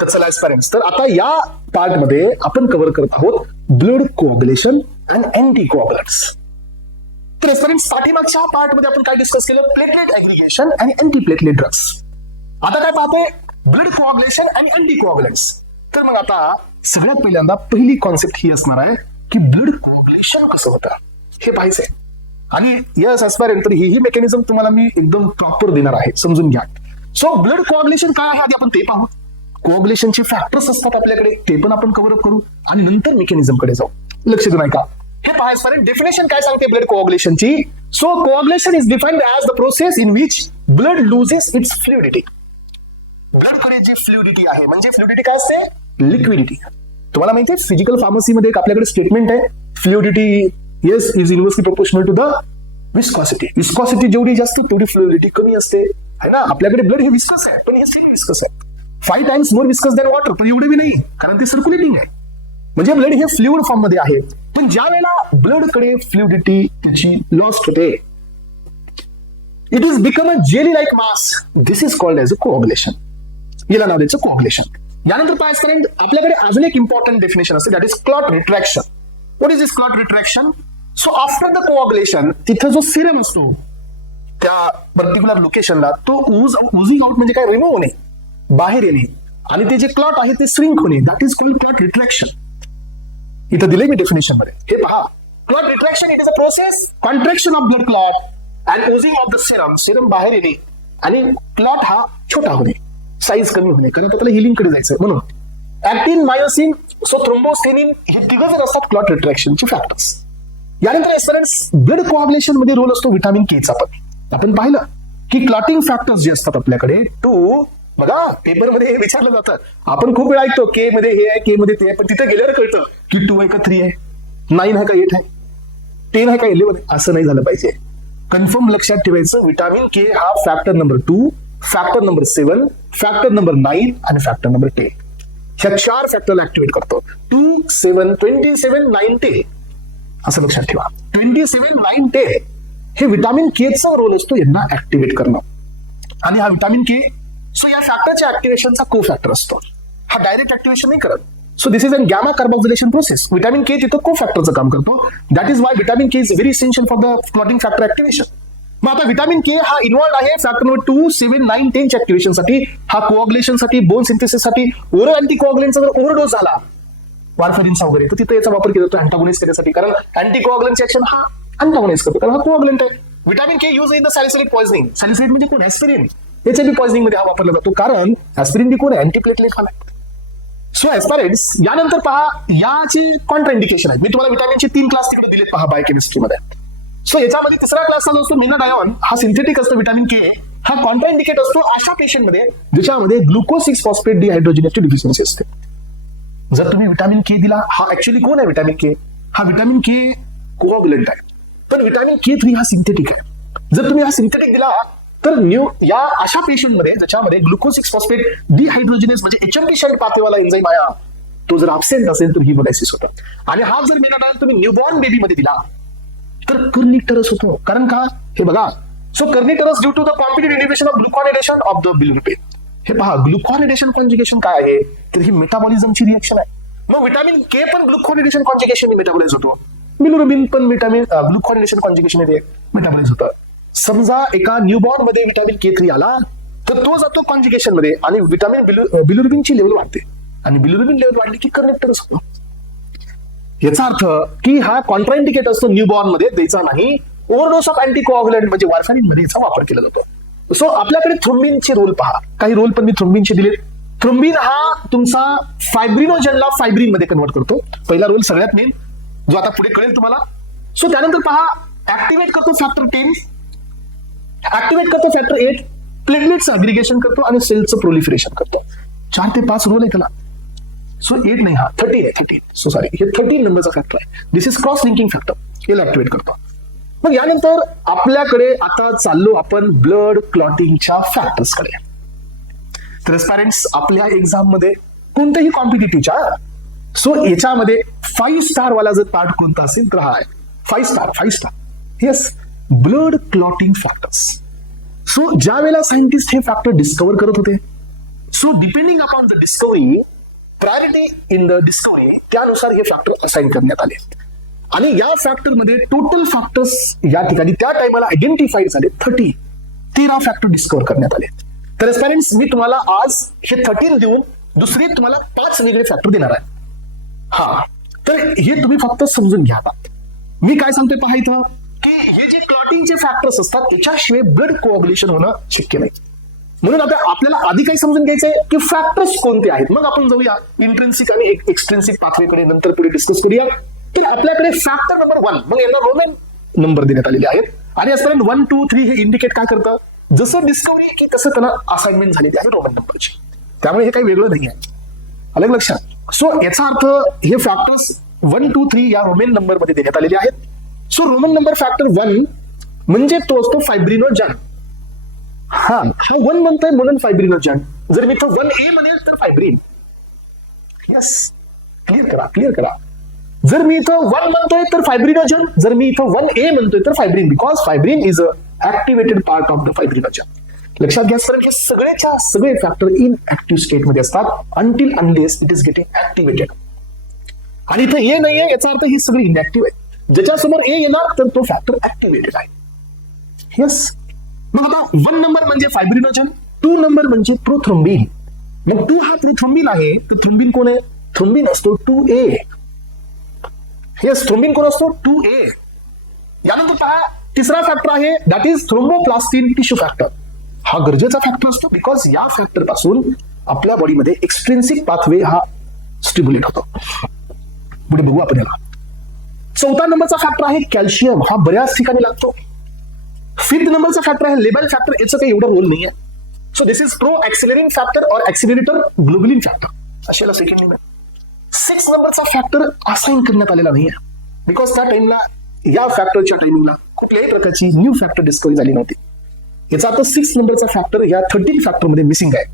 तर चला एस्पायरंट्स, तर आता या पार्ट मध्ये आपण कव्हर करत आहोत ब्लड कोऑग्युलेशन अँड अँटी कोऑग्युलंट्स. तर एस्पायरंट्स, पाठीमागच्या पार्ट मध्ये आपण काय डिस्कस केलं? प्लेटलेट ऍग्रिगेशन आणि अँटी प्लेटलेट ड्रग्स. आता काय पाहतोय? ब्लड कोऑग्युलेशन आणि अँटी कोऑग्युलंट्स. तर मग आता सगळ्यात पहिल्यांदा पहिली कॉन्सेप्ट ही असणार आहे की ब्लड कोऑग्युलेशन कसं होतं हे पाहायचंय. आणि यस एस्पायरंट, तर ही मेकॅनिझम तुम्हाला मी एकदम प्रॉपर देणार आहे, समजून घ्या. सो ब्लड कोऑग्युलेशन काय आहे आधी आपण ते पाहू. कोऑग्युलेशनचे फॅक्टर्स असतात आपल्याकडे, ते पण आपण कव्हर अप करू आणि नंतर मेकॅनिझम कडे जाऊ. लक्ष देऊ का? हे पहा एस्पायरंट, डेफिनेशन काय सांगते ब्लड कोऑग्युलेशनची. So coagulation is defined as the process in which blood loses its fluidity. Blood कडे जी फ्लुइडिटी आहे, म्हणजे फ्लुइडिटी काय असते? लिक्विडिटी. तुम्हाला माहिती आहे फिजिकल फार्मसीमध्ये एक आपल्याकडे स्टेटमेंट आहे, fluidity yes is inversely proportional to the viscosity. Viscosity जेवढी जास्त तेवढी फ्लुइडिटी कमी असते, है ना. आपल्याकडे ब्लड हे विस्कस आहे, पण हे सेमी विस्कस आहे. 5 times more viscous than water, पण एवढे बी नाही, कारण ते सर्क्युलेटिंग आहे. म्हणजे ब्लड हे फ्लुइड फॉर्म मध्ये आहे. पण ज्या वेळेला ब्लड कडे फ्लुइडिटी त्याची लॉस्ट होते, it is become a jelly like mass. This is called as a coagulation. याला नाव द्यायचं कोऑग्युलेशन. यानंतर काय असतं, आपल्याकडे अजून एक इम्पॉर्टंट डेफिनेशन असते, that is clot retraction. What is this clot retraction? So after the coagulation, तिथं जो सिरम असतो त्या पर्टिक्युलर लोकेशनला, तो उजिंग आउट म्हणजे काय? रिमूव्ह होणे, बाहेर येणे, आणि ते जे क्लॉट आहे ते श्रिंक होणे, that is called clot retraction. इथं दिले मी डेफिनेशन मध्ये, हे पहा. Clot retraction it is a process contraction of blood clot and oozing of the serum. Serum बाहेर येणे आणि क्लॉट हा छोटा होणे, साईज कमी होणे, कारण त्याला हिलिंग कडे जायचं म्हणून. ऍक्टिन, मायोसिन, सो थ्रोम्बोस्टेनिन, हे तिघं जर असतात क्लॉट रिट्रॅक्शनचे फॅक्टर्स. यानंतर एस्पेरन्स ब्लड कोऑग्युलेशन मध्ये रोल असतो व्हिटॅमिन केचा. पण आपण पाहिलं की क्लॉटिंग फॅक्टर्स जे असतात आपल्याकडे, टू बघा पेपर मध्ये विचारलं जातं, आपण खूप वेळा ऐकतो के मध्ये हे आहे, के मध्ये ते आहे, पण तिथे गेल्यावर कळतं की 2 आहे का 3 आहे, 9 आहे का 8 आहे, 10 आहे का 11 आहे. असं नाही झालं पाहिजे. कन्फर्म लक्षात ठेवायचं, व्हिटॅमिन के हा factor number 2, factor number 7, factor number 9 आणि फॅक्टर नंबर 10. ह्या 4 फॅक्टरला ऍक्टिव्हेट करतो. 2, 7, 27, 9, 10 असं लक्षात ठेवा. 27, 9, 10 हे व्हिटॅमिन के चा रोल असतो यांना ऍक्टिव्हेट करणं. आणि हा व्हिटॅमिन के, सो या फॅक्टरच्या ऍक्टिव्हेशनचा को फॅक्टर असतो. हा डायरेक्ट ऍक्टिव्हेशन नाही करत. So this is an gamma carboxylation process. Vitamin K तिथं को फॅक्टरचं काम करतो. That is why vitamin K is very essential for the clotting factor activation. मग आता व्हिटॅमिन के हा इन्व्हॉल्ड आहे फॅक्टर नंबर 2, 7, 9, 10 च्या ऍक्टिव्हेशनसाठी. हा कोऑग्युलेशनसाठी, बोन सिंथेसिससाठी, ओरल अँटीकोऑग्युलंटचा जर ओव्हरडोस झाला वारफॅरिनचा वगैरे, तर तिथे याचा वापर केला जातो अँटागोनिस्ट करण्यासाठी, कारण अँटीकोऑग्युलंटची ऍक्शन हा अँटागोनिस्ट करतो, कारण हा कोऑग्युलंट आहे. Vitamin K use in the salicylic poisoning. Salicylic म्हणजे कोण? ऍस्पिरिन. याच्या बी पॉइझनिंग मध्ये हा वापरला जातो, कारण ऍस्पिरिन बी कोण आहे? अँटीप्लेटलेट हा. सो एस्पायरेट्स, यानंतर पहा याची कॉन्ट्राइंडिकेशन आहे. मी तुम्हाला व्हिटॅमिनचे 3 क्लास तिकडे दिलेत पहा बायोकेमिस्ट्रीमध्ये. सो याच्यामध्ये तिसरा क्लास जो असतो मिनाडायॉन, हा सिंथेटिक असतो. व्हिटॅमिन के हा कॉन्ट्राइंडिकेट असतो अशा पेशंटमध्ये ज्याच्यामध्ये ग्लुकोज 6 फॉस्फेट डिहायड्रोजिनेजची डिफिशियन्सी असते. जर तुम्ही व्हिटॅमिन के दिला, हा ऍक्च्युअली कोण आहे व्हिटॅमिन के? हा व्हिटॅमिन के कोऑग्युलंट आहे, पण व्हिटॅमिन के3 हा सिंथेटिक आहे. जर तुम्ही हा सिंथेटिक दिला तर या अशा पेशंटमध्ये ज्याच्यामध्ये ग्लुकोज 6 फॉस्फेट डिहायड्रोजिनेज म्हणजे एचएमपी शंट पाथवेवाला एन्झाईम आहे, तो जर अब्सेंट असेल तर हिमोलायसिस होतं. आणि हा जर मिनाडायॉन तुम्ही न्यूबॉर्न बेबी मध्ये दिला तर कर्निक्टरस होतो. कारण का? हे बघा. So kernicterus due to the competitive inhibition of glucuronidation of the bilirubin. हे पहा, ग्लुकॉनेडेशन कॉन्जुगेशन काय आहे? तर ही मेटाबॉलिझमची रिएक्शन आहे. मग व्हिटॅमिन के पण ग्लुकॉनेडेशन कॉन्जुगेशन मेटाबॉलाइज होतो. बिलिरुबिन पण ग्लुकॉनेडेशन कॉन्जुगेशन मेटाबॉलाइज होतं. समजा एका न्यूबॉर्न मध्ये व्हिटॅमिन के3 आला तर तो जातो कॉन्जुगेशन मध्ये आणि व्हिटॅमिन बिलिरुबिनची लेवल वाढते, आणि बिलिरुबिन लेवल वाढली की कर्निक्टरस होतो. याचा अर्थ की हा कॉन्ट्राइंडिकेट असतो न्यूबॉर्न मध्ये द्यायचा नाही. ओव्हरडोस ऑफ अँटीकोऑग्युलंट म्हणजे वारफॅरिन मध्ये याचा वापर केला जातो. सो आपल्याकडे थ्रोम्बिनचे रोल पहा. काही रोल पण मी थ्रोम्बिनचे दिले. थ्रोम्बिन हा तुमचा फायब्रिनोजनला फायब्रिन मध्ये कन्वर्ट करतो. पहिला रोल सगळ्यात मेन, जो आता पुढे कळेल तुम्हाला. सो त्यानंतर पहा, ऍक्टिव्हेट करतो फॅक्टर 10, ऍक्टिव्हेट करतो फॅक्टर 8, प्लेटलेट्स अग्रिगेशन करतो आणि सेलचं प्रोलिफरेशन करतो. 4 ते 5 रोल आहे त्याला. सो 8 नाही, हा 13 आहे. 13 सो सॉरी, हे 13 नंबरचा फॅक्टर आहे. दिस इज क्रॉस लिंकिंग फॅक्टर. याला ऍक्टिव्हेट करतो. मग यानंतर आपल्याकडे आता चाललो आपण ब्लड क्लॉटिंगच्या फॅक्टर्स कडे. तर पेरेंट्स, आपल्या एक्झाम मध्ये कोणत्याही कॉम्पिटिटिव्हच्या, सो याच्यामध्ये 5 स्टार वाला जर पार्ट कोणता असेल तर हा आहे 5 star. Yes, blood clotting factors. So ज्या वेळेला सायंटिस्ट हे फॅक्टर डिस्कवर करत होते so depending upon the discovery, priority in the discovery, त्यानुसार हे फॅक्टर असाइन करण्यात आले. आणि या फॅक्टरमध्ये टोटल फॅक्टर्स या ठिकाणी त्या टाइमला आयडेंटिफाईड झाले 13 फॅक्टर डिस्कवर करण्यात आले. तर पेरेंट्स, मी तुम्हाला आज हे 13 देऊन दुसरे तुम्हाला 5 वेगळे फॅक्टर देणार आहे. हा, तर हे तुम्ही फक्त समजून घ्या. आता मी काय सांगतोय पहा इथं, की हे जे क्लॉटिंगचे फॅक्टर्स असतात त्याच्याशिवाय ब्लड कोऑग्युलेशन होणं शक्य नाही. म्हणून आता आपल्याला आधी काय समजून घ्यायचंय की फॅक्टर्स कोणते आहेत, मग आपण जाऊया इंट्रिन्सिक आणि एक्सट्रिन्सिक पाथवेकडे, नंतर पुढे डिस्कस करूया. तर आपल्याकडे फॅक्टर नंबर 1, मग यांना रोमन नंबर देण्यात आलेले आहेत. आणि आजपर्यंत 1, 2, 3 हे इंडिकेट काय करतं, जसं डिस्कवरी की तसं त्यांना असाइनमेंट झालेली आहे रोमन नंबरची. त्यामुळे हे काही वेगळं नाही आहे, अलग लक्षात. सो याचा अर्थ हे फॅक्टर्स 1, 2, 3 या रोमन नंबर मध्ये देण्यात आलेले आहेत. सो रोमन नंबर फॅक्टर 1 म्हणजे तो असतो फायब्रिनोजन. हा 1 म्हणतोय म्हणून फायब्रिनोजन. जर मी तो 1A म्हणेल तर फायब्रिन. यस, क्लिअर करा. जर मी इथं 1 म्हणतोय तर फायब्रिनोजन, जर मी इथं 1A म्हणतोय तर fibrin, because fibrin is a activated part of the fibrinogen. लक्षात घ्या सर, हे सगळे फॅक्टर इन ऍक्टिव्ह स्टेट मध्ये असतात until unless it is getting activated. आणि इथं ए नाहीये याचा अर्थ ही सगळी इनऍक्टिव्ह आहे. ज्याच्यासमोर ए येणार तर तो फॅक्टर ऍक्टिव्हेटेड आहे. यस, मग आता 1 नंबर म्हणजे फायब्रिनोजन, 2 नंबर म्हणजे प्रोथ्रोम्बिन. मग 2 हा प्रोथ्रोम्बिन आहे, तर थ्रोम्बिन कोण आहे, थ्रोम्बिन असतो 2A. यस, थ्रोम्बिन कोण असतो 2A. यानंतर पहा तिसरा फॅक्टर आहे that is thromboplastin tissue factor. हा गरजेचा फॅक्टर असतो बिकॉज या फॅक्टर पासून आपल्या बॉडीमध्ये एक्सट्रिन्सिक पाथवे हा स्टिम्युलेट होतो. पुढे बघू आपण याला. 4था नंबरचा फॅक्टर आहे कॅल्शियम. हा बऱ्याच ठिकाणी लागतो. 5th नंबरचा फॅक्टर आहे लेबल फॅक्टर. याचं काही एवढा रोल नाहीये. So this is pro accelerating factor और ऍक्सिलरेटर ग्लोबुलिन फॅक्टर असेला सेकंड नंबर. 6 नंबरचा फॅक्टर असाइन करण्यात आलेला नाहीये बिकॉज त्या टाइमला या फॅक्टरच्या टाइमिंगला कुठल्याही प्रकारची न्यू फॅक्टर डिस्कवरी झाली नव्हती. याचा अर्थ 6 नंबरचा फॅक्टर या 13 फॅक्टर मध्ये मिसिंग आहे.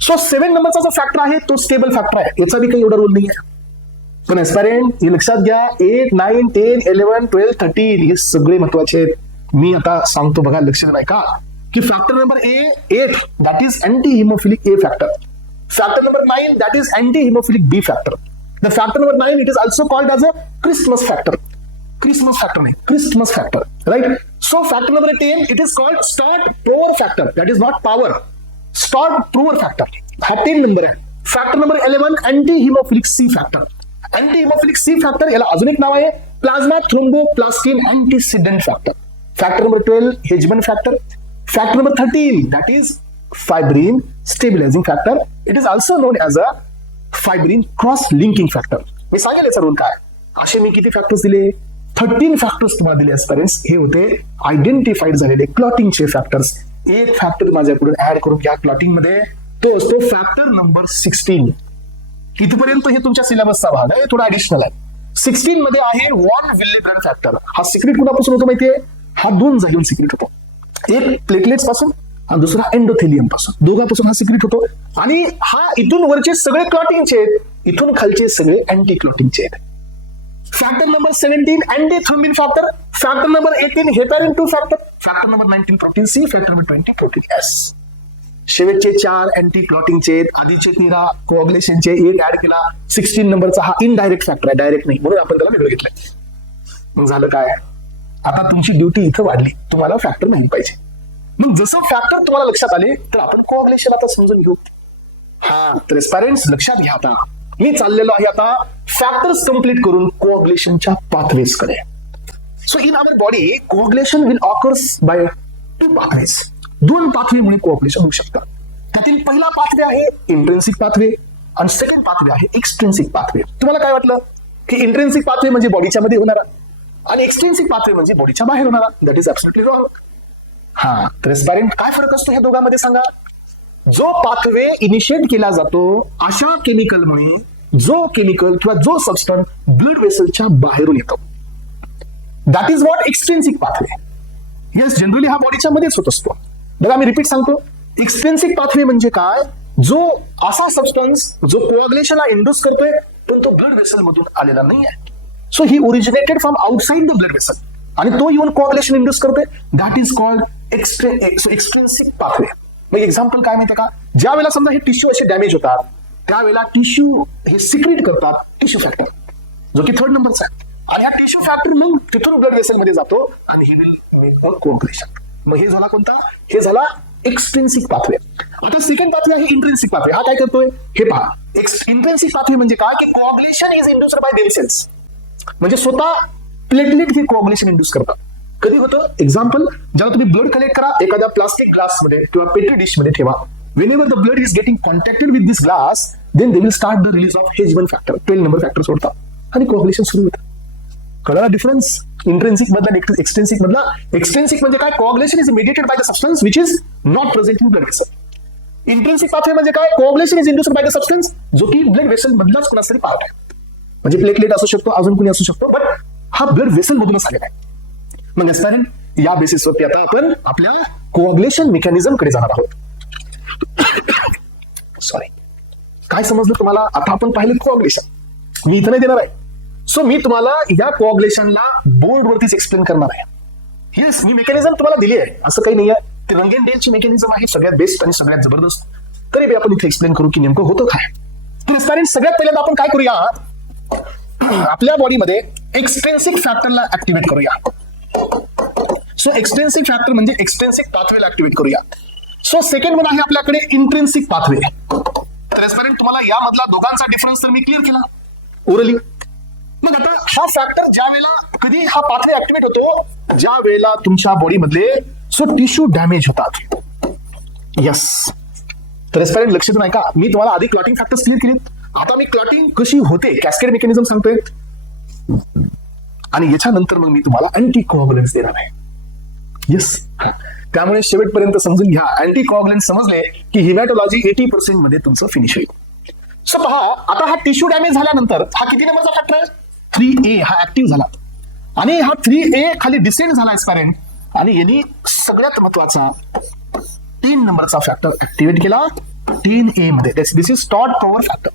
सो 7 नंबरचा जो फॅक्टर आहे तो स्टेबल फॅक्टर आहे. याचा बी काही एवढा रोल नाही आहे. पण एस्पायरंट हे लक्षात घ्या, 8, 9, 10, 11, 12, 13 हे सगळे महत्वाचे आहेत. मी आता सांगतो बघा, लक्षात नाही का, की factor number 8 that is anti haemophilic A factor. Factor number 9 that is anti haemophilic B factor. The factor number 9 it is also called as a Christmas factor. Christmas factor, right. So factor number 10 it is called Stuart Prower factor. That is not power, Stuart Prower factor. हा 10 number आहे. Factor number 11 anti haemophilic C factor. Anti haemophilic C factor याला अजून एक नाव आहे plasma thromboplastin antecedent factor. Factor number 12 Hageman factor. Factor number 13 that is fibrin stabilising factor. It is also known as a fibrin cross linking factor. मी सांगेल याचा role काय. असे मी किती फॅक्टर्स दिले, 13 फॅक्टर्स तुम्हाला दिले पेरेंट्स. हे होते आयडेंटिफाईड झालेले क्लॉटिंगचे फॅक्टर्स. एक फॅक्टर माझ्याकडून ऍड करून घ्या क्लॉटिंग मध्ये, तो असतो फॅक्टर नंबर 16. इथपर्यंत हे तुमच्या सिलेबसचा भाग आहे, थोडा ऍडिशनल आहे. 16 मध्ये आहे वॉन विल्लेब्रँड फॅक्टर. हा सिक्रेट कुणापासून होतो माहितीये, हा 2 जागेहून सिक्रेट होतो. एक प्लेटलेट्स पासून आणि दुसरा एंडोथेलियम पासून. दोघांपासून हा सिक्रेट होतो. आणि हा इथून वरचे सगळे क्लॉटिंगचे आहेत, इथून खालचे सगळे अँटी क्लॉटिंगचे आहेत. Factor number 17 anti thrombin factor. Factor number 18 heparin 2 factor. Factor number 19 protein C. Factor number 20 protein S. शेवटचे 4 अँटी क्लॉटिंगचे आहेत. आधीचे 13 कोऑग्युलेशनचे 1 ऍड केला. 16 नंबरचा हा इनडायरेक्ट फॅक्टर आहे, डायरेक्ट नाही, म्हणून आपण त्याला वेगळं घेतलंय. मग झालं काय, आता तुमची ड्युटी इथं वाढली, तुम्हाला फॅक्टर नाही पाहिजे. मग जसं फॅक्टर तुम्हाला लक्षात आले तर आपण कोऑग्युलेशन आता समजून घेऊ. हा, तर पेरेंट्स लक्षात घ्या, आता मी चाललेलो आहे आता फॅक्टर्स कंप्लीट करून कोऑग्युलेशनच्या पाथवेज कडे. So in our body coagulation will occurs by 2 pathways. 2 पाथवेमुळे कोऑग्युलेशन होऊ शकतात. त्यातील पहिला पाथवे आहे इंट्रिन्सिक पाथवे आणि सेकंड पाथवे आहे एक्सट्रिन्सिक पाथवे. तुम्हाला काय वाटलं की इंट्रिन्सिक पाथवे म्हणजे बॉडीच्या मध्ये होणारा आणि एक्सट्रिन्सिक पाथवे म्हणजे बॉडीच्या बाहेर होणारा. That is absolutely wrong. हा, तर एस्पायरंट काय फरक असतो ह्या दोघांमध्ये सांगा. जो पाथवे इनिशिएट केला जातो अशा केमिकलमुळे जो केमिकल किंवा जो सबस्टन्स ब्लड वेसलच्या बाहेरून येतो, that is what extrinsic pathway. Yes, generally हा बॉडीच्या मध्येच होत असतो. बघा मी रिपीट सांगतो, एक्सट्रिन्सिक पाथवे म्हणजे काय, जो असा सबस्टन्स जो कोऑग्युलेशनला इंड्यूस करतोय पण तो ब्लड वेसल मधून आलेला नाही आहे. So he originated from outside the blood vessel आणि तो येऊन कोऑग्युलेशन इंड्यूस करतोय. That is called extrinsic pathway. मग एक्झाम्पल काय माहिती का, ज्या वेळेला समजा हे टिश्यू असे डॅमेज होतात त्यावेळेला टिश्यू हे सिक्रेट करतात टिश्यू फॅक्टर, जो की 3rd नंबरचा आहे. आणि हा टिश्यू फॅक्टर मग तिथून ब्लड वेसल मध्ये जातो आणि हे विल मेक अ कोअगुलेशन. मग हे झाला कोणता? हे झाला एक्सट्रिन्सिक पाथवे. आता सेकंड पाथवे आहे इंट्रिन्सिक पाथवे. हा काय करतोय हे पहा. इंट्रिन्सिक पाथवे म्हणजे काय की coagulation is induced by their cells, म्हणजे स्वतः प्लेटलेट हे कोअगुलेशन इंड्यूस करतात. कधी होतं? एक्झाम्पल, जेव्हा तुम्ही ब्लड कलेक्ट करा एखाद्या प्लास्टिक ग्लास मध्ये किंवा पेट्री डिश मध्ये ठेवा. Whenever the blood is getting contacted with this glass, then they will start the release of H1 factor, 12 number factor सोडतात आणि कोअगुलेशन सुरू होतं. कळला डिफरन्स इंट्रिन्सिक मधला एक्सट्रिन्सिक मधला? एक्सट्रिन्सिक म्हणजे काय? Coagulation is mediated by the substance which is not present in blood vessel. Intrinsic pathway म्हणजे काय? Coagulation is induced by the substance जो की ब्लड वेसल मधलाच कोणाचा तरी पार्ट आहे, म्हणजे प्लेटलेट असू शकतो, अजून कोणी असू शकतो, बट हा ब्लड वेसल मधूनच आलेला आहे. मग एस्पायरंट या बेसिसवरती आता आपण आपल्या कोअगुलेशन मेकॅनिझम कडे जाणार आहोत. सॉरी, काय समजलं तुम्हाला? आता आपण पाहिलं कोअगुलेशन. मी इथं नाही देणार आहे, सो मी तुम्हाला या कोअगुलेशनला बोर्डवरतीच एक्सप्लेन करणार आहे. येस, मी मेकॅनिझम तुम्हाला दिली आहे, असं काही नाही आहे. ते रंगेनडेलची मेकॅनिझम आहे, सगळ्यात बेस्ट आणि सगळ्यात जबरदस्त. तरी आपण इथे एक्सप्लेन करू की नेमकं होतं काय. तर सगळ्यात पहिल्यांदा आपण काय करूया, आपल्या बॉडीमध्ये एक्सट्रिन्सिक फॅक्टरला ऍक्टिव्हेट करूया. सो एक्सट्रिन्सिक फॅक्टर म्हणजे एक्सट्रिन्सिक पाथवेला ऍक्टिव्हेट करूया. सो सेकंड वन आहे आपल्याकडे इंट्रिन्सिक पाथवे. तर एस्पायरंट तुम्हाला यामधला दोघांचा डिफरन्स तर मी क्लिअर केला ओरली. मग आता हा फॅक्टर ज्या वेळेला कधी हा पाथवे ऍक्टिव्हेट होतो, ज्या वेळेला तुमच्या बॉडी मधले टिश्यू डॅमेज होतात. यस, तर एस्पायरंट लक्ष देऊ नका, मी तुम्हाला आधी क्लॉटिंग फॅक्टर्स क्लिअर केली. आता मी क्लॉटिंग कशी होते कॅस्केड मेकॅनिझम सांगतोय आणि याच्यानंतर मग मी तुम्हाला अँटी कोअगुलन्स देणार आहे. येस, त्यामुळे शेवटपर्यंत समजून घ्या. अँटी कोअगुलन्स समजले की हिमॅटोलॉजी 80% मध्ये तुमचं फिनिश होईल. सो पहा, आता हा टिश्यू डॅमेज झाल्यानंतर हा किती नंबरचा फॅक्टर आहे? 3A हा ऍक्टिव्ह झाला आणि हा 3A खाली डिसेंड झाला एस्पायरंट आणि यांनी सगळ्यात महत्वाचा 3 नंबरचा फॅक्टर ऍक्टिव्हेट केला 10A मध्ये. दिस इज टॉट पॉवर फॅक्टर.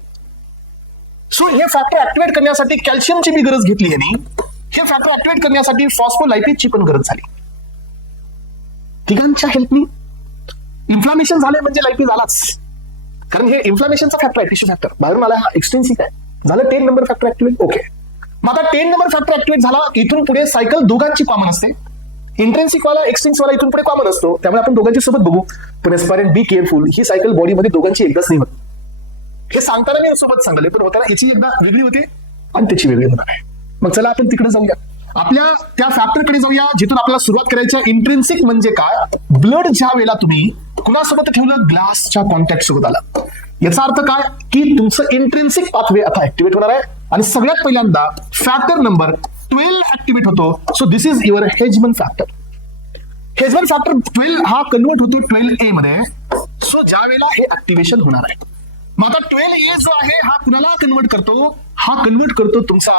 सो हे फॅक्टर ऍक्टिव्हेट करण्यासाठी कॅल्शियमची बी गरज घेतली यांनी. हे फॅक्टर ऍक्टिव्हेट करण्यासाठी फॉस्फोलायपेजची पण गरज झाली. तिघांच्या हेल्पनी इन्फ्लामेशन झाले म्हणजे लायपीज आलाच, कारण हे इन्फ्लामेशनचा फॅक्टर आहे, टिश्यू फॅक्टर बाहेरून आला, हा एक्सट्रिन्सिक आहे. झालं 10 नंबर फॅक्टर ऍक्टिव्हेट. ओके, मग आता 10 नंबर फॅक्टर ऍक्टिव्हेट झाला. इथून पुढे सायकल दोघांची कॉमन असते. इंट्रिन्सिक वाला एक्सट्रिन्सिक वाला इथून पुढे कॉमन असतो, त्यामुळे आपण दोघांची सोबत बघू. पण एस्पायरंट बी केअरफुल, ही सायकल बॉडीमध्ये दोघांची एकदाच नाही होत. हे सांगताना मी सोबत सांगले, पण होताना याची एकदा वेगळी होते आणि त्याची वेगळी होणार आहे. मग चला आपण तिकडे जाऊया, आपल्या त्या फॅक्टरकडे जाऊया जिथून आपल्याला सुरुवात करायची. इंट्रिन्सिक म्हणजे काय? ब्लड ज्या वेळेला तुम्ही कुणासोबत ठेवलं, ग्लासच्या कॉन्टॅक्ट सोबत आला, याचा अर्थ काय की तुमचं इंट्रिन्सिक पाथवे आता ऍक्टिव्हेट होणार आहे आणि सगळ्यात पहिल्यांदा फॅक्टर नंबर 12 ऍक्टिव्हेट होतो. So this is your Hageman factor. Hageman factor 12 हा कन्वर्ट होतो 12A मध्ये. सो ज्या वेळेला हे ऍक्टिव्हेशन होणार आहे, मग आता 12A जो आहे हा कुणाला कन्वर्ट करतो? हा कन्वर्ट करतो तुमचा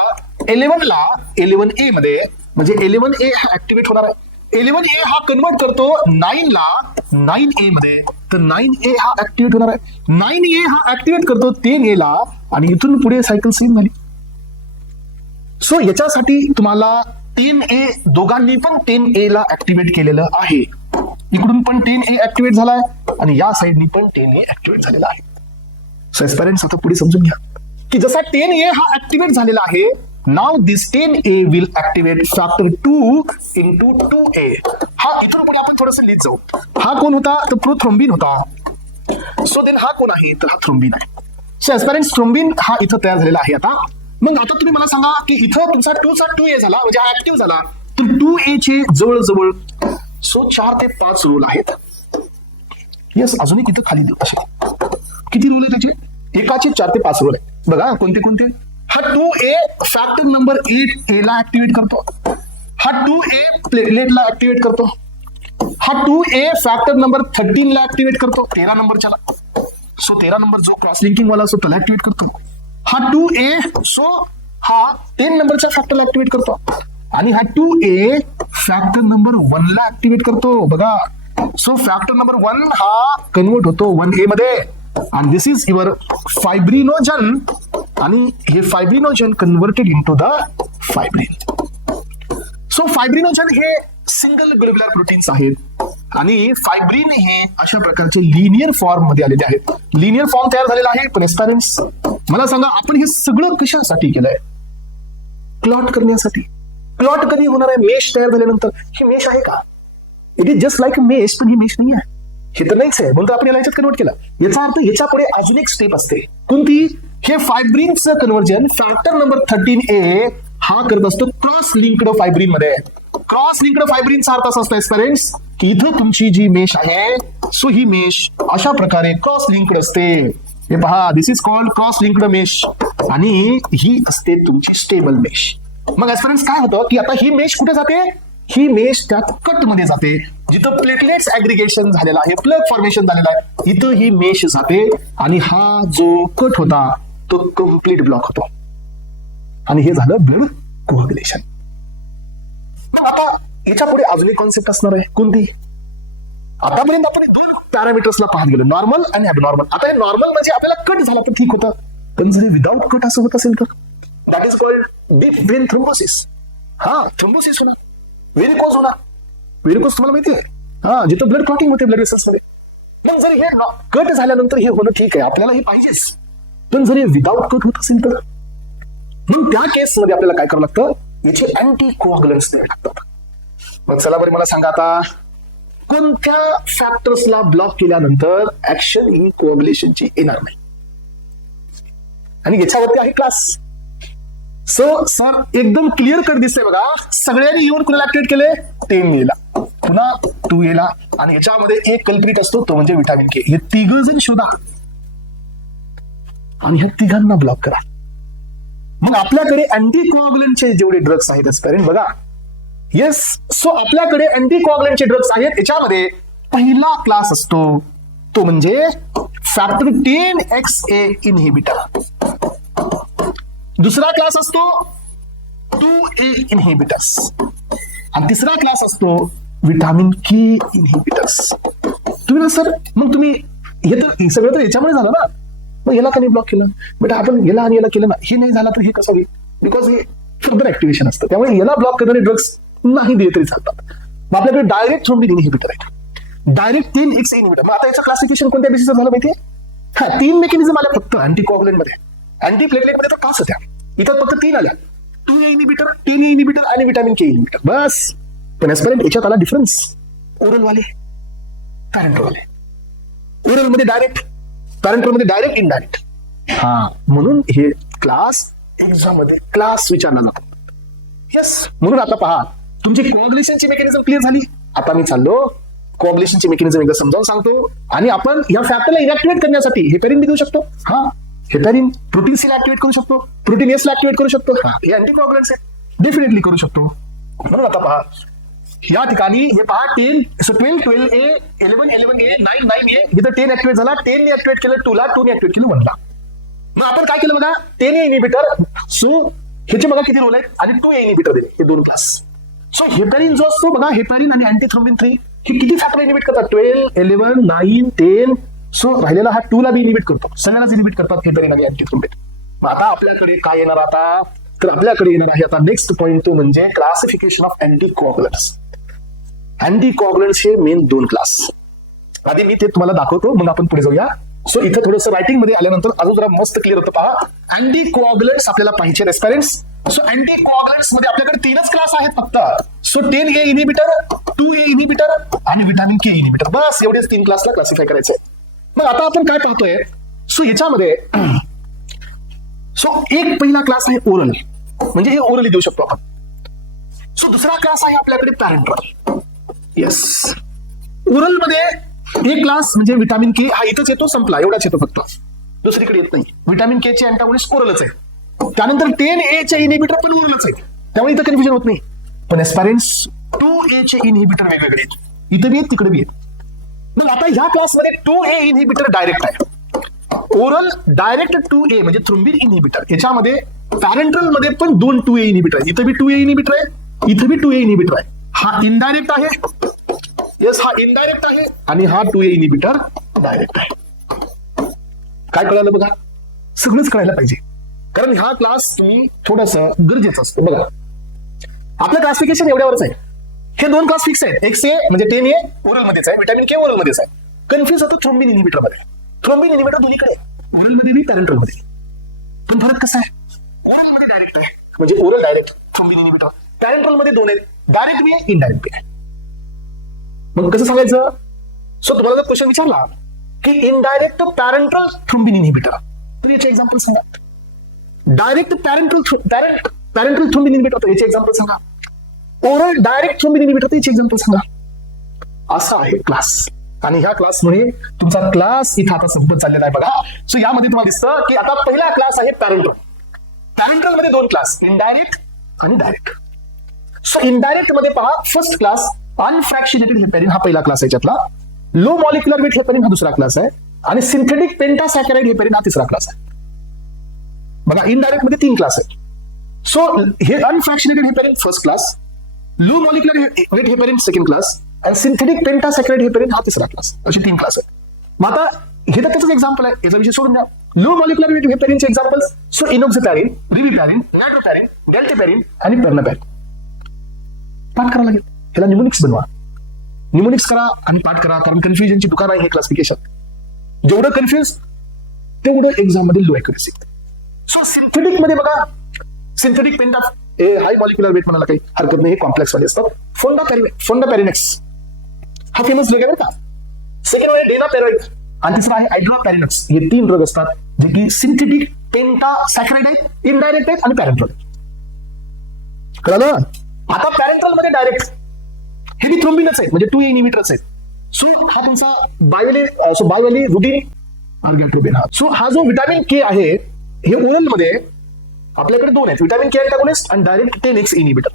11A मध्ये, म्हणजे 11A हा ऍक्टिव्हेट होणार आहे. 11A हा कन्वर्ट करतो 9A मध्ये, तर 9A हा ऍक्टिव्हेट होणार आहे. 9A हा ऍक्टिव्हेट करतो 10A ला आणि इथून पुढे सायकल सेम झाली. सो याच्यासाठी तुम्हाला 10A दोघांनी पण 10A ला ऍक्टिव्हेट केलेलं आहे. इकडून पण 10A ऍक्टिव्हेट झालाय आणि या साईडनी पण 10A ऍक्टिव्हेट झालेला आहे. सो एस्पायरंट्स आता पुढे समजून घ्या की जसा 10A हा ऍक्टिव्हेट झालेला आहे, now this 10A will activate factor 2 into 2A. हा इथून पुढे आपण थोडंसं लिहित जाऊ. हा कोण होता? तर प्रोथ्रोम्बिन होता. सो देन हा कोण आहे? तर हा थ्रोम्बिन आहे. सो एस्पायरंट्स थ्रोम्बिन हा इथं तयार झालेला आहे. आता मग आता तुम्ही मला सांगा की इथं तुमचा 2A झाला, म्हणजे हा ऍक्टिव्ह झाला, तर 2A चे जवळजवळ 4 ते 5 रोल आहेत. येस, अजून एक इथं खाली देऊ. किती रोल आहे त्याचे? एकाचे 4 ते 5 रोल आहे. बघा कोणते कोणते. हा 2A फॅक्टर नंबर 8A ला ऍक्टिव्हेट करतो. हा 2A प्लेटलेटला ऍक्टिव्हेट करतो. हा 2A फॅक्टर नंबर 13 ला ऍक्टिव्हेट करतो, 13 नंबरच्या. सो 13 नंबर जो क्रॉस लिंकिंग वाला असतो त्याला ऍक्टिव्हेट करतो. हा 2A सो हा 10 नंबरच्या फॅक्टरला ऍक्टिव्हेट करतो आणि हा 2A फॅक्टर नंबर 1 ला ऍक्टिव्हेट करतो. बघा, सो फॅक्टर नंबर 1 हा कन्वर्ट होतो 1A मध्ये आणि दिस इज युअर फायब्रिनोजन आणि हे fibrinogen converted into the fibrin. So fibrinogen हे सिंगल ग्लोब्युलर प्रोटीन्स आहेत आणि फायब्रिन हे अशा प्रकारचे लिनियर फॉर्म मध्ये आलेले आहेत. लिनियर फॉर्म तयार झालेला आहे. पण एस्पायरन्स मला सांगा, आपण हे सगळं कशासाठी केलंय? क्लॉट करण्यासाठी. क्लॉट कधी होणार आहे? मेश तयार झाल्यानंतर. हे मेश आहे का? It is just like a mesh, पण ही मेश नाही आहे. हे तर नाहीच आहे, म्हणून आपण याला याच्यात कन्वर्ट केलं. याचा अर्थ याच्या पुढे अजून एक स्टेप असते. कोणती? हे फायब्रिनचं कन्व्हर्जन फॅक्टर नंबर 13A हा करत असतो क्रॉस लिंक्ड फायब्रिन मध्ये. क्रॉस लिंक्ड फायब्रिनचा अर्थ असा असतो पेरेंट्स, की इथं तुमची जी मेश आहे, सो ही मेश अशा प्रकारे क्रॉस लिंक्ड असते. हे पहा, this is called cross linked mesh. आणि ही असते तुमची स्टेबल मेश. मग एस्पेरेंट्स काय होतं, की आता ही मेश कुठे जाते? ही मेश त्या कट मध्ये जाते, जिथं प्लेटलेट्स ऍग्रिगेशन झालेलं आहे, प्लग फॉर्मेशन झालेलं आहे, इथं ही मेश जाते. आणि हा जो कट होता तो कम्प्लीट ब्लॉक होतो. आणि हे झालं ब्लड कोअग्युलेशन. मग आता याच्या पुढे अजून एक कॉन्सेप्ट असणार आहे. कोणती? आतापर्यंत आपण दोन पॅरामीटर्सला पाहत गेलो, नॉर्मल आणि ॲबनॉर्मल. आता हे नॉर्मल म्हणजे आपल्याला कट झाला तर ठीक होतं, पण जर विदाउट कट असं होत असेल तर that is called deep when thrombosis. हा, थ्रोम्बोसिस होणार, व्हेरिकोज होणार. व्हेरिकोज तुम्हाला माहिती आहे, हा, जिथं ब्लड क्लॉटिंग होते ब्लड वेसल्स मध्ये. मग जर हे कट झाल्यानंतर हे होणं ठीक आहे, आपल्याला हे पाहिजेच, पण जर हे विदाउट कट होत असेल तर मग त्या केसमध्ये आपल्याला काय करावं लागतं? याचे अँटी कोअग्युलंट्स द्यावे लागतात. मग चला बरं, मला सांगा आता कोणत्या फॅक्टर्सला ब्लॉक केल्यानंतर ऍक्शन ही कोअग्युलेशनची येणार नाही? आणि याच्यावरती आहे क्लास. सो सर एकदम क्लिअर कट दिसतंय बघा. सगळ्यांनी येऊन कुणाला ऍक्टिव्हेट केले? 10A ला, पुन्हा 2A ला. आणि याच्यामध्ये एक कल्प्रिट असतो, तो म्हणजे विटामिन के. हे तिघ जण शोधा आणि ह्या तिघांना ब्लॉक करा. मग आपल्याकडे अँटी कोअग्युलंटचे जेवढे ड्रग्स आहेत एस्पेरिन बघा. येस, सो आपल्याकडे अँटी कोअग्युलंटचे ड्रग्स आहेत. याच्यामध्ये पहिला क्लास असतो तो म्हणजे फॅक्टर 10XA इनहिबिटर. दुसरा क्लास असतो 2A इनहिबिटर्स. आणि तिसरा क्लास असतो विटामिन के इनहिबिटर्स. तुम्ही ना सर, मग तुम्ही हे तर सगळं तर याच्यामुळे झालं ना, मग याला का नाही ब्लॉक केलं? बेटा आपण याला आणि याला केलं ना, हे नाही झालं तर हे कसं होईल? बिकॉज हे फर्दर ऍक्टिव्हेशन असतं. त्यामुळे याला ब्लॉक करणारे ड्रग्स नाही दिले तरी चालतात. मग आपल्याकडे डायरेक्ट थ्रोम्बिन इनहिबिटर आहेत, डायरेक्ट 10XA इनहिबिटर. मग आता याचं क्लासिफिकेशन कोणत्या बेसिसवर झालं माहितीये? हा, 3 मेकॅनिझम आल्या फक्त अँटी कोअग्युलंट मध्ये. अँटी प्लेटलेट मध्ये तर क्लास होत्या, इथं फक्त 3 आल्या: 2A इनहिबिटर, 10A इनहिबिटर आणि विटामिन के इनहिबिटर, बस. पण एस्पेरेंट याच्यात आला डिफरन्स. ओरल वाले, पॅरेंटल वाले. ओरल मध्ये डायरेक्ट, पॅरेंटल मध्ये डायरेक्ट, इनडायरेक्ट. हा, म्हणून हे क्लास एक्झाम मध्ये क्लास विचारला जातो. येस, म्हणून आता पहा, तुमची कोअग्युलेशनची मेकॅनिझम क्लिअर झाली. आता मी चाललो कोअग्युलेशनची मेकॅनिझम एकदा समजावून सांगतो. आणि आपण या फॅक्टरला इनॅक्टिव्हेट करण्यासाठी हेपॅरिन बी देऊ शकतो. हा, हेपॅरिन प्रोटीन सी ला ऍक्टिव्हेट करू शकतो, प्रोटीन एस ला ऍक्टिव्हेट करू शकतो. हे अँटीकोअग्युलंट्स आहे, डेफिनेटली करू शकतो. म्हणून आता पहा, या ठिकाणी हे पहा 10, 12, 12A, 11, 11A, 9, 9A. इथं 10 ऍक्टिव्हेट झाला, 10 ने ऍक्टिव्हेट केलं 2 ला, 2 ने ऍक्टिव्हेट केलं 1 ला. मग आपण काय केलं बघा, 10A इनहिबिटर. सो ह्याचे बघा किती रोल आहेत, आणि 2A इनहिबिटर दिले, हे 2 क्लास. सो हेपॅरिन जो असतो बघा, हेपॅरिन आणि अँटीथ्रोम्बिन 3 हे किती फॅक्टर इनहिबिट करतात? 12, 11, 9, 10. सो राहिलेला हा 2 ला बी इनहिबिट करतो. सगळ्यांनाच इनहिबिट करतात हेपॅरिन आणि अँटीथ्रोम्बिन. मग आता आपल्याकडे काय येणार? आता तर आपल्याकडे येणार आहे आता नेक्स्ट पॉईंट, तो म्हणजे क्लासिफिकेशन ऑफ अँटीकोअग्युलंट्स. अँटीकोअग्युलंट्स हे मेन 2 क्लास. आधी मी ते तुम्हाला दाखवतो, मग आपण पुढे जाऊया. सो इथं थोडंसं रायटिंग मध्ये आल्यानंतर अजून जरा मस्त क्लिअर होतं. पहा, अँटीकोअग्युलंट्स आपल्याला पाहिजे एस्पेरेंट्स. सो अँटीकोअग्युलंट्स मध्ये आपल्याकडे 3च क्लास आहेत फक्त. So 10A inhibitor, 2A inhibitor आणि विटामिन के इनहिबिटर, बस एवढेच 3 क्लासला क्लासिफाय करायचे. मग आता आपण काय पाहतोय? सो याच्यामध्ये सो एक पहिला क्लास आहे ओरल, म्हणजे हे ओरली देऊ शकतो आपण. सो दुसरा क्लास आहे आपल्याकडे पॅरेंटल. येस, ओरल मध्ये एक क्लास म्हणजे विटामिन के, हा इथंच येतो, संपला, एवढाच येतो फक्त, दुसरीकडे येत नाही. विटामिन के चे अँटागोनिस्ट ओरलच आहे. त्यानंतर 10A चे इनहिबिटर पण ओरलच आहे, त्यामुळे इथं कन्फ्युजन होत नाही. पण एस्पायरेंट्स 2A चे इनहिबिटर वेगवेगळे आहेत, इथं बी आहेत तिकडे बी आहेत. मग आता ह्या क्लासमध्ये 2A इनहिबिटर डायरेक्ट आहे. ओरल डायरेक्ट 2A म्हणजे थ्रोम्बिन इनहिबिटर. याच्यामध्ये पॅरेंटल मध्ये पण 2 2A इनहिबिटर आहे, इथं बी 2A इनहिबिटर आहे, इथं बी 2A इनहिबिटर आहे. हा इनडायरेक्ट आहे, येस, हा इनडायरेक्ट आहे, आणि हा 2A इनहिबिटर डायरेक्ट आहे. काय कळालं बघा? सगळंच कळायला पाहिजे, कारण हा क्लास तुम्ही थोडस गरजेचं असतं. बघा, आपलं क्लासिफिकेशन एवढ्यावरच आहे. हे दोन क्लास फिक्स आहेत. एक्स ए म्हणजे 10A ओरल मध्येच आहे, विटामिन के ओरल मध्येच आहे. कन्फ्युज होतो थ्रोम्बिन इनिबिटर मध्ये. थ्रोम्बिन इनिबिटर दोन्हीकडे ओरल मध्ये बी पॅरेंटल मध्ये. पण फरक कसा आहे, ओरल मध्ये डायरेक्ट आहे म्हणजे oral direct thrombin inhibitor, parental मध्ये दोन आहेत, डायरेक्ट बी आहे इनडायरेक्ट बी आहे. मग कसं सांगायचं? सो तुम्हाला जर क्वेश्चन विचारला की इनडायरेक्ट पॅरेंटल थ्रोम्बिन इनिबिटर, तर याचे एक्झाम्पल सांगा. डायरेक्ट पॅरेंटल थ्रोम्बिन इनिबिटर, तर याचे एक्झाम्पल सांगा. ओरल डायरेक्ट थ्रोम्बिन इनिबिटर, तर याचे एक्झाम्पल सांगा. असा आहे क्लास. आणि ह्या क्लासमुळे तुमचा क्लास इथं आता संपत चाललेला आहे बघा. सो यामध्ये तुम्हाला दिसतं की आता पहिला क्लास आहे पॅरेंटल. पॅरेंटल मध्ये दोन क्लास, इनडायरेक्ट आणि डायरेक्ट. सो इनडायरेक्ट मध्ये पहा, फर्स्ट क्लास अनफ्रॅक्शनेटेड हेपॅरिन हा पहिला क्लास आहे याच्यातला. लो मॉलिक्युलर वेट हेपॅरिन हा दुसरा क्लास आहे. आणि सिंथेटिक पेंटासॅकराइड हेपॅरिन हा तिसरा क्लास आहे. बघा इनडायरेक्ट मध्ये तीन क्लास आहेत. सो हे unfractionated heparin first class, low molecular weight heparin second class आणि सिंथेटिक पेंटासॅकराइड हेपॅरिन हा तिसरा क्लास, असे तीन क्लास आहेत. मग आता हे तर त्याचं एक्झाम्पल आहे, याचा विषय सोडून द्या. लो मॉलिक्युलर वेट हेपॅरिनचे example, so enoxaparin, reviparin, nadroparin, dalteparin आणि पेर्नापॅरिन. पाठ करावं लागेल, ह्याला निमोनिक्स बनवा. निमोनिक्स करा आणि पाठ करा, कारण कन्फ्युजनची दुकान आहे हे क्लासिफिकेशन. जेवढं कन्फ्युज तेवढं एक्झाम मध्ये लो अॅक्युरेसी. सो सिंथेटिक मध्ये बघा, सिंथेटिक पेंटा हाय मॉलिक्युलर वेट म्हणायला काही हरकत नाही, हे कॉम्प्लेक्स मध्ये असतात. फोंडापॅरिनेक्स हा फेमस ड्रग आहे बरं का. सेकंड आहे डेनापॅराइड आणि तिसरा आहे हायड्रोपॅरिनेक्स. हे तीन ड्रग असतात जे की सिंथेटिक पेंटासॅकराइड आहेत, इनडायरेक्ट आहेत आणि पॅरेंटल. कळलं? आता पॅरेंटल मध्ये डायरेक्ट हे बी थ्रोम्बिनच आहे म्हणजे 2A इनिबिटर्स आहेत. सो हा तुमचा बायवली रुटीन आर्गॅट्रोबेन. सो हा जो विटामिन के आहे हे ओरल मध्ये आपल्याकडे दोन आहेत, विटामिन के अँटागोनिस्ट आणि डायरेक्ट 10X इनिबिटर.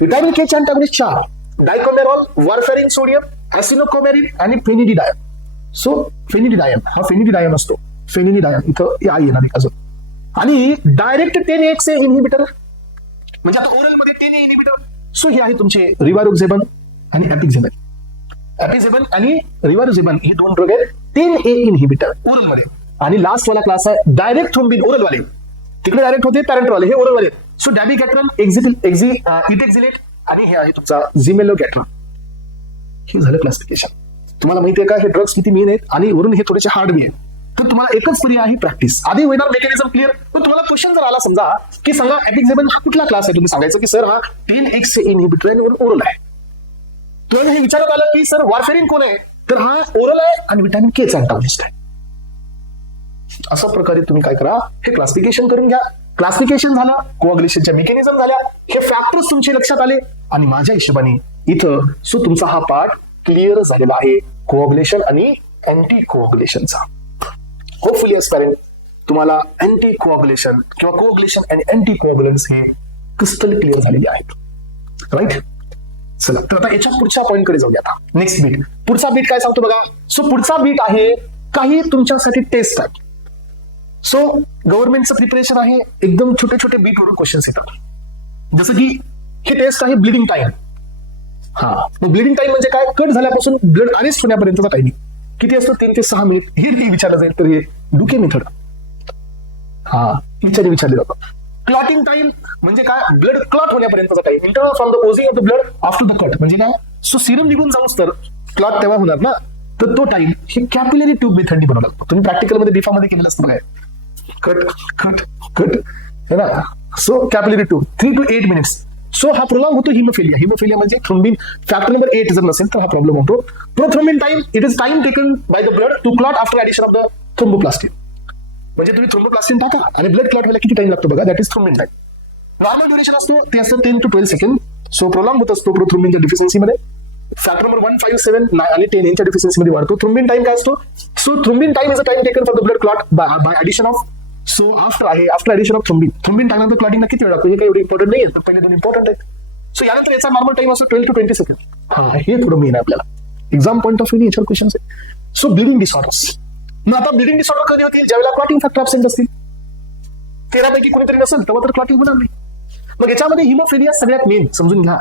विटामिन के चे अँटागोनिस्ट 4, डायकोमेरॉल, वारफॅरिन सोडियम, ऍसिनोकोमेरिन आणि फेनिडिडायम. सो फेनिडिडायम हा फेनिडिडायम असतो, फेनिडिडायम इथं आई येणार अजून. आणि डायरेक्ट 10X इनिबिटर म्हणजे आता ओरल मध्ये 10A इनिबिटर. सो हे आहे तुमचे रिवारोक्झेबन आणि एपिझेबन. एपिझेबन आणि रिवारोक्झेबन हे दोन ड्रग आहेत 10A इनिबिटर ओरल मध्ये. आणि लास्ट वाला क्लास आहे डायरेक्ट थ्रोम्बिन ओरल वाले, तिकडे डायरेक्ट होते पॅरेंटल वाले, हे ओरल वाले. सो डॅबिगॅट्रन, इटेक्झिलेट आणि हे आहे तुमचा झिमेलोगॅट्रन. हे झालं क्लासिफिकेशन. तुम्हाला माहितीये का हे ड्रग्स किती मेन आहेत आणि वरून हे थोडेसे हार्ड बी आहेत. तर तुम्हाला एकच पर्याय आहे प्रॅक्टिस. आधी वेणार मेकॅनिझम क्लिअर. तर तुम्हाला क्वेश्चन जर आला समजा की सांगा एपिझेबन हा कुठला क्लास आहे, तुम्ही सांगायचं की सर हा 10X इनहिबिटर आणि ओरल आहे. तुम्हाला हे विचारत आलं की सर वारफेरिन कोण आहे, तर हा ओरल आहे आणि विटामिन के चा अँटागोनिस्ट आहे. अशा प्रकारे तुम्ही काय करा, हे क्लासिफिकेशन करून घ्या. क्लासिफिकेशन झालं, कोअग्युलेशनच्या मेकॅनिझम झाल्या, हे फॅक्टर्स तुमचे लक्षात आले आणि माझ्या हिशोबाने इथं सो तुमचा हा पार्ट क्लिअर झालेला आहे कोअग्युलेशन आणि अँटी कोअग्युलेशनचा. होपफुली एस्पायरंट तुम्हाला अँटी कोअग्युलेशन किंवा कोअग्युलेशन आणि अँटी कोअग्युलन्स हे क्रिस्टल क्लिअर झालेले आहेत. राईट. चला तर आता याच्या पुढच्या पॉईंट कडे जाऊया. आता नेक्स्ट बीट, पुढचा बीट काय सांगतो बघा. सो पुढचा बीट आहे काही तुमच्यासाठी टेस्ट आहे. सो गव्हर्नमेंटचं प्रिपरेशन आहे, एकदम छोटे छोटे बीट वरून क्वेश्चन्स येतात. जसं की हे टेस्ट आहे ब्लिडिंग टाइम. हा ब्लिडिंग टाइम म्हणजे काय, कट झाल्यापासून ब्लड अरेस्ट होण्यापर्यंतचा टाइमिंग किती असतो, 3 ते 6 मिनिट. हे विचारलं जाईल तर हे डुके मेथड हा विचारले जातं. क्लॉटिंग टाइम म्हणजे काय, ब्लड क्लॉट होण्यापर्यंतचा time. Interval from the oozing of the blood after the cut म्हणजे काय, सो सिरम निघून जाऊस तर क्लॉट तेव्हा होणार ना, तर तो टाइम हे कॅपिलरी ट्यूब मेथडनी बनवला लागतो. तुम्ही प्रॅक्टिकल मध्ये बीफा मध्ये केलेलं असतं बघा, कट कट कट है ना. So capillary tube 3 to 8 minutes. So हा प्रोलॉंग होतो हिमोफिलिया. हिमोफिलिया म्हणजे थ्रोम्बिन फॅक्टर नंबर 8 जर नसेल तर हा प्रॉब्लेम होतो. Prothrombin time, it is time taken by the blood to clot after addition of the thromboplastin. म्हणजे तुम्ही थ्रोम्बोप्लास्टिन टाका आणि ब्लड क्लॉट व्हायला किती टाइम लागतो बघा, that is thrombin time. Normal duration असतो ते असतं 10 to 12 सेकंड. सो प्रोलॉंग होत असतो प्रोथ्रोम्बिनच्या डिफिशियन्सीमध्ये. फॅक्टर नंबर 1, 5, 7 आणि 10 यांच्या डिफिशियन्सीमध्ये वाढतो. थ्रोम्बिन टाइम काय असतो, so thrombin time is a time taken for the blood clot by addition of, so after आहे after addition of thrombin. Thrombin टाइमनंतर क्लॉटिंगला किती वेळ लागतो हे काही एवढं इम्पॉर्टंट नाही आहे, तर पहिले दोन इम्पॉर्टंट आहेत. सो यानंतर याचा नॉर्मल टाइम असतो 12 to 20 सेकंड. हा हे थोडं मेन आहे आपल्याला एक्झाम पॉईंट ऑफ व्ह्यू याच्यावर क्वेश्चन आहे. So bleeding disorders. मग आता ब्लिडिंग डिसऑर्डर कधी होतील, ज्यावेळेला क्लॉटिंग फॅक्टर अब्सेंट असतील. 13 पैकी कोणीतरी नसेल तेव्हा तर क्लॉटिंग होणार नाही. मग याच्यामध्ये हिमोफिलिया सगळ्यात मेन समजून घ्या.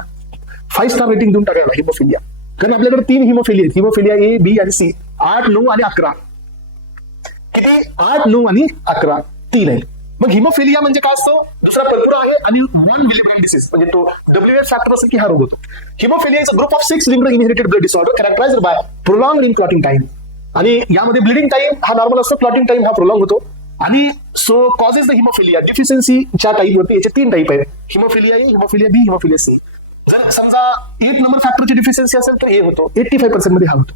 5 स्टार रेटिंग देऊन टाकायला हिमोफिलिया, कारण आपल्याकडे 3 हिमोफिलिया आहेत. हिमोफिलिया A, B आणि C. 8, 9 आणि 11. किती, 8, 9 आणि 11 3 आहेत. मग हिमोफिलिया म्हणजे काय असतो? दुसरा पर्पुरा आहे आणि वन विलिब्राइल डिसीज म्हणजे तो WH फॅक्टर असेल की हा रोग होतो. Haemophilia is a group of 6 linked inherited blood disorder characterised by prolonged in clotting time. आणि यामध्ये ब्लिडिंग टाइम हा नॉर्मल असतो, क्लॉटिंग टाइम हा प्रोलॉंग होतो. आणि सो कॉजेस द हिमोफिलिया डिफिशियन्सीच्या टाईप वरती याचे 3 टाईप आहेत, haemophilia A, haemophilia B, haemophilia C. जर समजा 8 नंबर फॅक्टरची डिफिशियन्सी असेल तर ए होतो, 85% मध्ये हा होतो.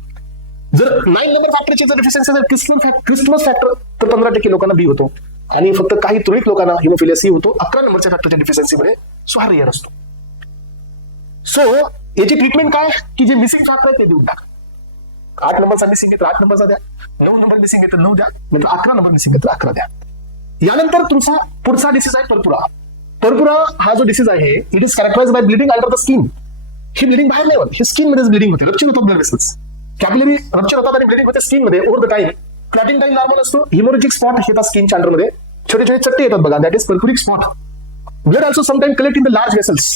जर 9 नंबर फॅक्टरची जर डिफिशियन्सी असेल क्रिस्टमस फॅक्टर तर 15% लोकांना बी होतो आणि फक्त काही तुरळक लोकांना हिमोफिलिया सी होतो 11 नंबरच्या फॅक्टरच्या डिफिशियन्सीमध्ये. सो हा रेअर असतो. सो याची ट्रीटमेंट काय की जे मिसिंग फॅक्टर आहे ते देऊन टाका. 8 नंबरचा मिसिंग आहे तर 8 नंबरचा द्या, 9 नंबर मिसिंग आहे तर 9 द्या, नंतर 11 नंबर मिसिंग आहे तर 11 द्या. यानंतर तुमचा पुढचा डिसीज आहे पर्पुरा. पर्पुरा हा जो डिसीज आहे it is characterised by bleeding under the skin. ही ब्लिडिंग बाहेर नाही होत, ही स्किन मध्येच ब्लिडिंग होते, रप्चर होतो ब्लड वेसल्स, कॅपिलरी रप्चर होतात आणि ब्लिडिंग होते स्किन मध्ये over the time. Clotting time normal असतो. हिमोरेजिक स्पॉट येतात स्किनच्या अंडरमध्ये, छोटे छोटे चट्टे येतात बघा, that is purpuric spot. Blood also sometime collect in the large vessels.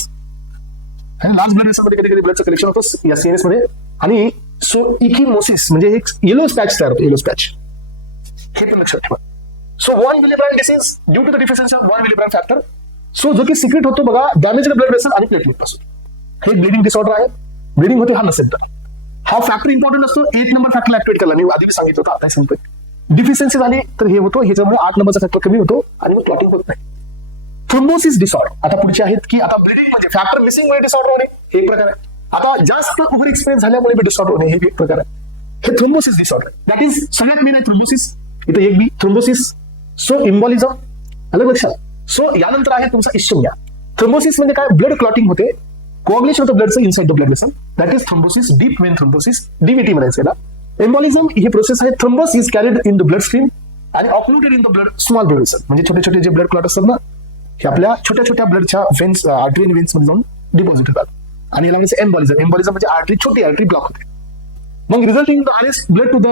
Large blood vessel मध्ये कधी कधी ब्लडचं कलेक्शन होतं या सीएनएस मध्ये. आणि सो इकिमोसिस म्हणजे एक येलो स्पॅच तयार होतो, येलो स्पॅच, हे पण लक्षात ठेवा. So von Willebrand disease due to the deficiency of von Willebrand factor. So जो की सिक्रेट होतो बघा डॅमेज ब्लड वेसल आणि प्लेटलेट पासून. हे ब्लिडिंग डिसऑर्डर आहे, ब्लिडिंग होते हा नसेल तर. हा फॅक्टर इम्पॉर्टंट असतो 8 नंबर फॅक्टर ऍक्टिवेट करायला, मी आधी सांगितलं होतं, आता सांगतोय. डिफिशियन्सी झाली तर हे होतो, ह्याच्यामुळे 8 नंबरचा फॅक्टर कमी होतो आणि मग क्लॉटिंग होत नाही. थ्रोम्बोसिस डिसऑर्डर आता पुढचे आहेत की आता ब्लिडिंग म्हणजे फॅक्टर मिसिंग मुळे डिसऑर्डर होणे हे एक प्रकार आहे. आता जास्त ओव्हर एक्सपिरियन्स झाल्यामुळे बी डिसऑर्डर होणे हे एक प्रकार आहे. हे थ्रोम्बोसिस डिसऑर्डर दॅट इज सगळ्यात मेन आहे थ्रोम्बोसिस. इथे एक बी थ्रोम्बोसिस. सो इम्बॉलिझम अलग लक्षात. सो यानंतर आहे तुमचा इश्चेमिया. थ्रोम्बोसिस म्हणजे काय? ब्लड क्लॉटिंग होते, कोअग्युलेशन ऑफ द ब्लडचं inside the blood vessel, that is thrombosis, deep vein thrombosis, DVT म्हणायचं याला. एम्बॉलिझम ही प्रोसेस आहे, thrombus is carried in the blood stream आणि occluded in the blood small blood vessel म्हणजे छोटे छोटे जे ब्लड क्लॉट असतात ना हे आपल्या छोट्या छोट्या ब्लडच्या वेन्स आर्टरी आणि वेन्स मध्ये जाऊन डिपॉझिट होतात आणि याला म्हणजे एम्बॉलिझम. एम्बॉलिझम म्हणजे आर्टरी, छोटी आर्टरी ब्लॉक होते. मग resulting the highest blood to the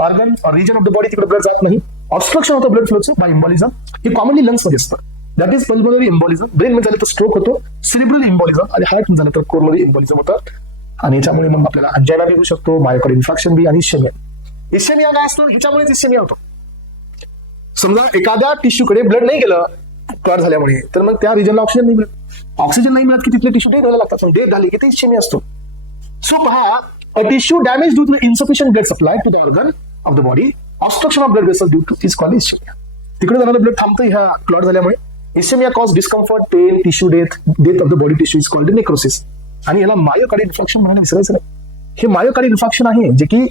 organ or region of the body तिकडे ब्लड जात नाही. ऑब्स्ट्रक्शन ऑफ द ब्लड फ्लोचं बाय एम्बॉलिझम. हे कॉमनली लंग्स मध्ये असतं, that is pulmonary embolism. Brain मध्ये झालं तर स्ट्रोक होतो, सिरिब्रल एम्बॉलिझम आणि हार्ट झालं तर कोरोनरी एम्बॉलिझम होतं आणि याच्यामुळे मग आपल्याला अंजायना बी होऊ शकतो, मायोकार्डियल इन्फार्क्शन बी आणि इश्चेमिया. इश्चेमिया काय असतो? ह्याच्यामुळेच इश्चेमिया होतो. समजा एखाद्या टिश्यूकडे ब्लड नाही गेलं क्लॉट झाल्यामुळे तर मग त्या रिजनला ऑक्सिजन नाही मिळत. ऑक्सिजन नाही मिळत की तिथले टिश्यू डेड व्हायला लागतात. डेड झाले की ते इश्चेमिया असतो. सो पहा, a tissue damage due to insufficient blood supply to the organ of the body, obstruction of blood vessel due to is called ischemia. तिकडे जाणारं ब्लड थांबतं ह्या क्लॉट झाल्यामुळे. Ischaemia cause discomfort, pain, tissue death of the body tissue is called necrosis. आणि याला myocardial infarction म्हणायला विसरायचं नाही. हे myocardial infarction आहे जे की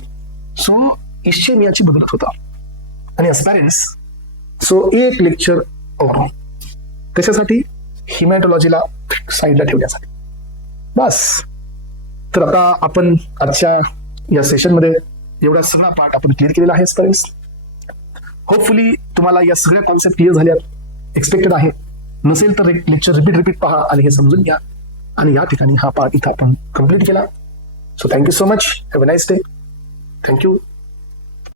सो इश्चेमियाची बदलत होता. आणि ऍस्पायरन्स सो एक लेक्चर ओव्हर त्याच्यासाठी हिमॅटॉलॉजीला साईडला ठेवण्यासाठी बस. तर आता आपण आजच्या या सेशनमध्ये एवढा सगळा पार्ट आपण क्लिअर केलेला आहे ऍस्पायरन्स. होपफुली तुम्हाला या सगळ्या कॉन्सेप्ट क्लिअर झाल्या एक्सपेक्टेड आहे. नसेल तर लेक्चर रिपीट पहा आणि हे समजून घ्या. आणि या ठिकाणी हा पार्ट इथं आपण कम्प्लीट केला. So thank you so much. Have a nice day. Thank you.